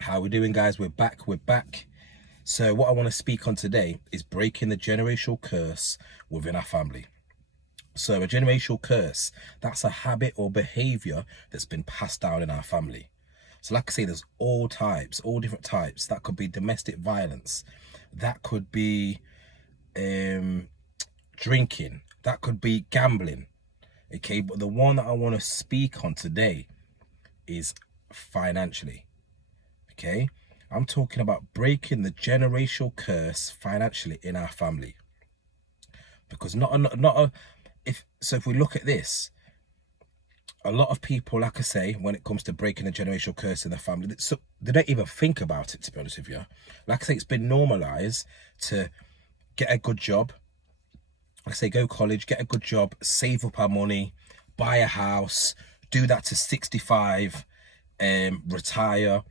How we doing, guys? We're back. So what I want to speak on today is breaking the generational curse within our family. So a generational curse, that's a habit or behavior that's been passed down in our family. So like I say, there's all different types. That could be domestic violence, that could be drinking, that could be gambling. Okay, but the one that I want to speak on today is financially. Okay, I'm talking about breaking the generational curse financially in our family. Because if we look at this, a lot of people, like I say, when it comes to breaking the generational curse in the family, so they don't even think about it, to be honest with you. Like I say, it's been normalized to get a good job. Like I say, go college, get a good job, save up our money, buy a house, do that to 65, retire.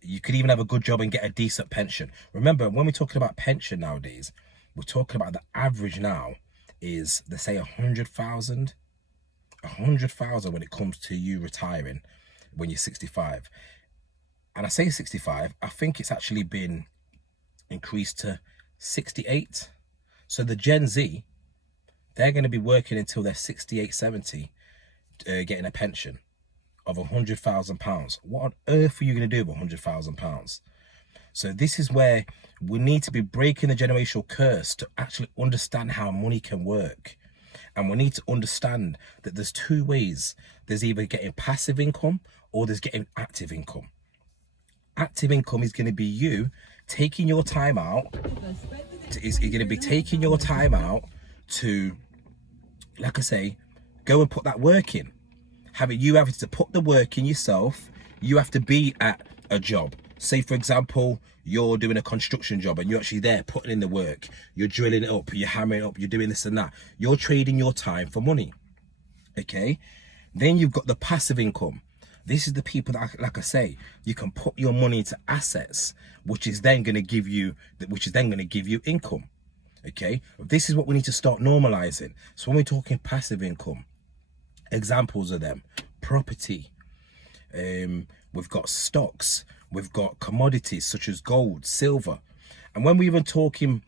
You could even have a good job and get a decent pension. Remember, when we're talking about pension nowadays, we're talking about the average now is, they say, 100,000 when it comes to you retiring when you're 65. And I say 65, I think it's actually been increased to 68. So the Gen Z, they're going to be working until they're 68, 70, getting a pension of £100,000. What on earth are you going to do with £100,000? So this is where we need to be breaking the generational curse to actually understand how money can work. And we need to understand that there's two ways. There's either getting passive income or there's getting active income. Active income is going to be you taking your time out. It's going to be taking your time out to, like I say, go and put that work in. You have to put the work in yourself. You have to be at a job. Say, for example, you're doing a construction job and you're actually there putting in the work. You're drilling it up, you're hammering it up, you're doing this and that. You're trading your time for money. Okay? Then you've got the passive income. This is the people that, like I say, you can put your money into assets, which is then going to give you income. Okay? This is what we need to start normalizing. So when we're talking passive income, examples of them: property, we've got stocks, we've got commodities such as gold, silver. And when we're talking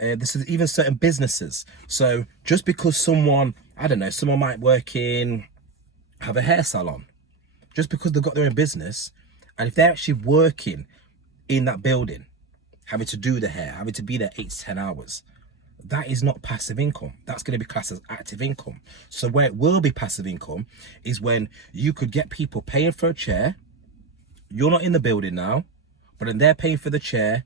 this is even certain businesses. So just because someone might have a hair salon, just because they've got their own business, and if they're actually working in that building, having to do the hair, having to be there 8 to 10 hours, that is not passive income. That's going to be classed as active income. So where it will be passive income is when you could get people paying for a chair. You're not in the building now, but then they're paying for the chair.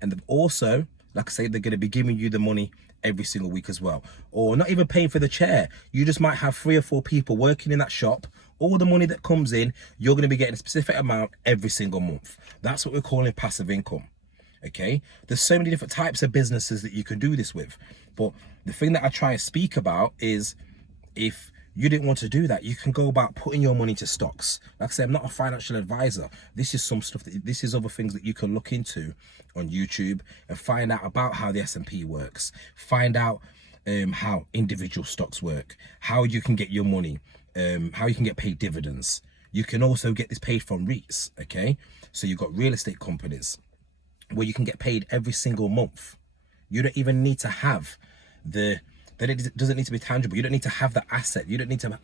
And they've also, like I say, they're going to be giving you the money every single week as well. Or not even paying for the chair. You just might have 3 or 4 people working in that shop. All the money that comes in, you're going to be getting a specific amount every single month. That's what we're calling passive income. Okay, there's so many different types of businesses that you can do this with, but the thing that I try to speak about is, if you didn't want to do that, you can go about putting your money to stocks. Like I said, I'm not a financial advisor. This is this is other things that you can look into on YouTube and find out about how the S&P works, find out how individual stocks work, how you can get your money, how you can get paid dividends. You can also get this paid from REITs. Okay, so you've got real estate companies where you can get paid every single month. You don't even need to have it doesn't need to be tangible. You don't need to have the asset. You don't need to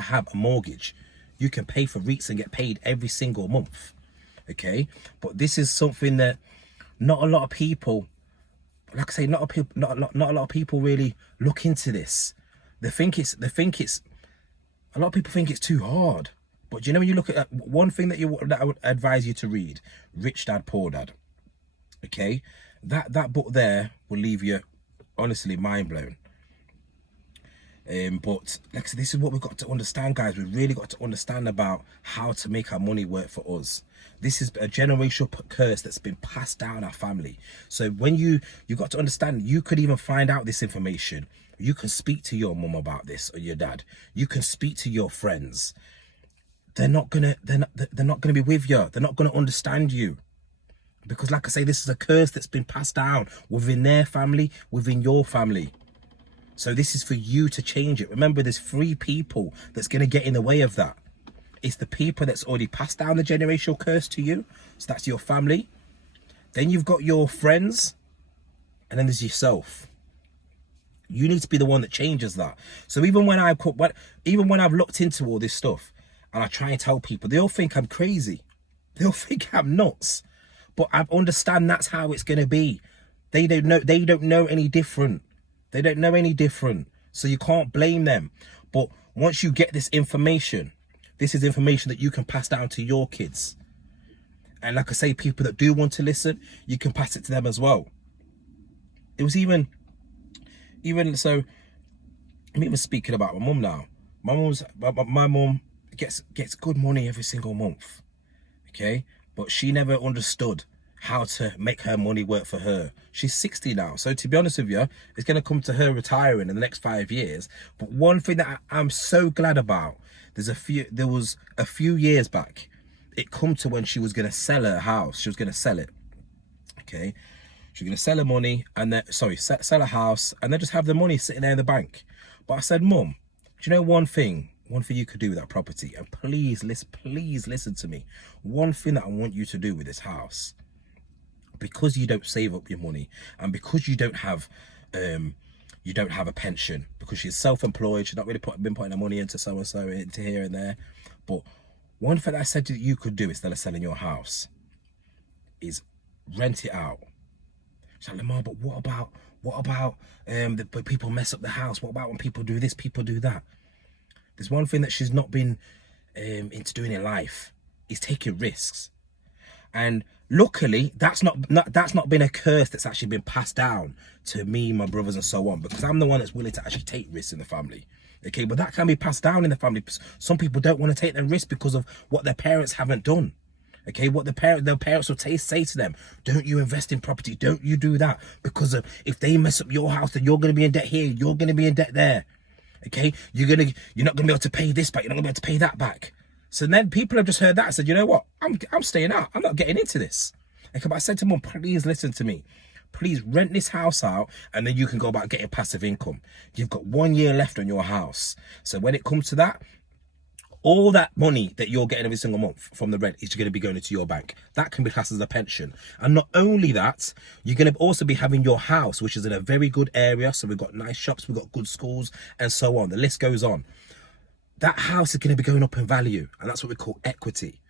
have a mortgage. You can pay for REITs and get paid every single month. Okay, but this is something that not a lot of people, like I say, not a lot of people really look into this. A lot of people think it's too hard. But you know, when you look at one thing that I would advise you to read, Rich Dad Poor Dad. Okay, that book there will leave you honestly mind blown. But like I said, this is what we've got to understand, guys. We've really got to understand about how to make our money work for us. This is a generational curse that's been passed down our family. So when you've got to understand, you could even find out this information. You can speak to your mum about this, or your dad. You can speak to your friends. They're not gonna be with you. They're not gonna understand you. Because like I say, this is a curse that's been passed down within their family, within your family. So this is for you to change it. Remember, there's 3 people that's going to get in the way of that. It's the people that's already passed down the generational curse to you. So that's your family. Then you've got your friends, and then there's yourself. You need to be the one that changes that. So even when I've looked into all this stuff and I try and tell people, they all think I'm crazy. They all think I'm nuts. But I understand that's how it's going to be. They don't know any different. They don't know any different. So you can't blame them. But once you get this information, this is information that you can pass down to your kids. And like I say, people that do want to listen, you can pass it to them as well. It was even so, I'm even speaking about my mum now. My mum gets good money every single month. Okay? But she never understood how to make her money work for her. She's 60 now. So to be honest with you, it's going to come to her retiring in the next 5 years. But one thing that I'm so glad about, there was a few years back, it come to when she was going to sell her house. She was going to sell it. Okay? She was going to sell her money and then, sell a house and then just have the money sitting there in the bank. But I said, Mum, do you know one thing you could do with that property? And please listen to me. One thing that I want you to do with this house, because you don't save up your money and because you don't have a pension, because she's self-employed, she's not really been putting her money into so-and-so, into here and there. But one thing that I said that you could do instead of selling your house is rent it out. She's like, Lamar, but what about the people mess up the house? What about when people do this, people do that? There's one thing that she's not been into doing in life, is taking risks. And luckily, that's not been a curse that's actually been passed down to me, my brothers and so on, because I'm the one that's willing to actually take risks in the family. Okay, but that can be passed down in the family. Some people don't want to take the risk because of what their parents haven't done. Okay, what their parents will say to them, don't you invest in property, don't you do that, because if they mess up your house, then you're going to be in debt here, you're going to be in debt there. Okay, you're not going to be able to pay this back, you're not going to be able to pay that back. So then people have just heard that and said, you know what, I'm staying out, I'm not getting into this. Okay, but I said to Mum, please listen to me. Please rent this house out and then you can go about getting passive income. You've got 1 year left on your house. So when it comes to that, all that money that you're getting every single month from the rent is going to be going into your bank. That can be classed as a pension. And not only that, you're going to also be having your house, which is in a very good area. So we've got nice shops, we've got good schools and so on. The list goes on. That house is going to be going up in value. And that's what we call equity.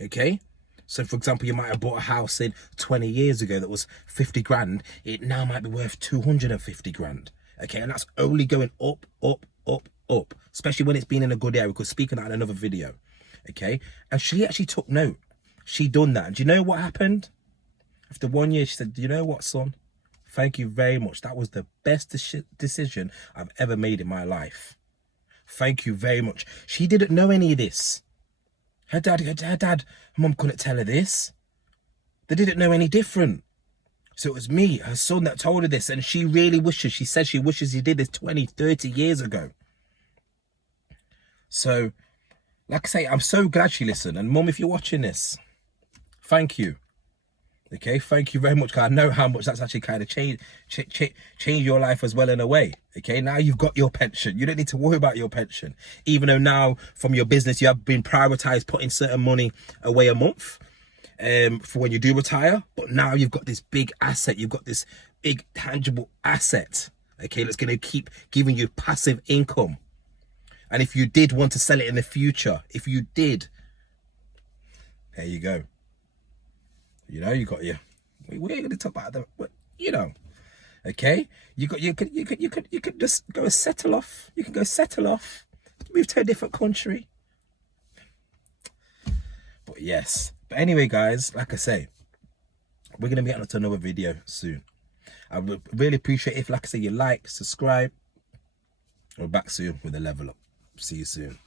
Okay? So for example, you might have bought a house in 20 years ago that was 50 grand. It now might be worth 250 grand. Okay? And that's only going up, up, up, up, especially when it's been in a good area, because speaking out in another video. Okay, and she actually took note. She done that, and do you know what happened? After 1 year, she said, do you know what, son, thank you very much, that was the best decision I've ever made in my life. Thank you very much. She didn't know any of this. Her dad, Mum couldn't tell her this. They didn't know any different. So it was me, her son, that told her this, and she really wishes, she said she wishes he did this 20, 30 years ago. So, like I say, I'm so glad she listened. And Mum, if you're watching this, thank you. Okay, thank you very much. Because I know how much that's actually kind of change your life as well in a way. Okay, now you've got your pension. You don't need to worry about your pension. Even though now from your business, you have been prioritized putting certain money away a month for when you do retire. But now you've got this big asset. You've got this big tangible asset. Okay, that's going to keep giving you passive income. And if you did want to sell it in the future, if you did, there you go. You know, you got your. We ain't gonna talk about them, but you know, okay. You could just go settle off. You can go settle off, move to a different country. But yes. But anyway, guys, like I say, we're gonna be getting to another video soon. I would really appreciate if, like I say, you like, subscribe. We're back soon with a level up. See you soon.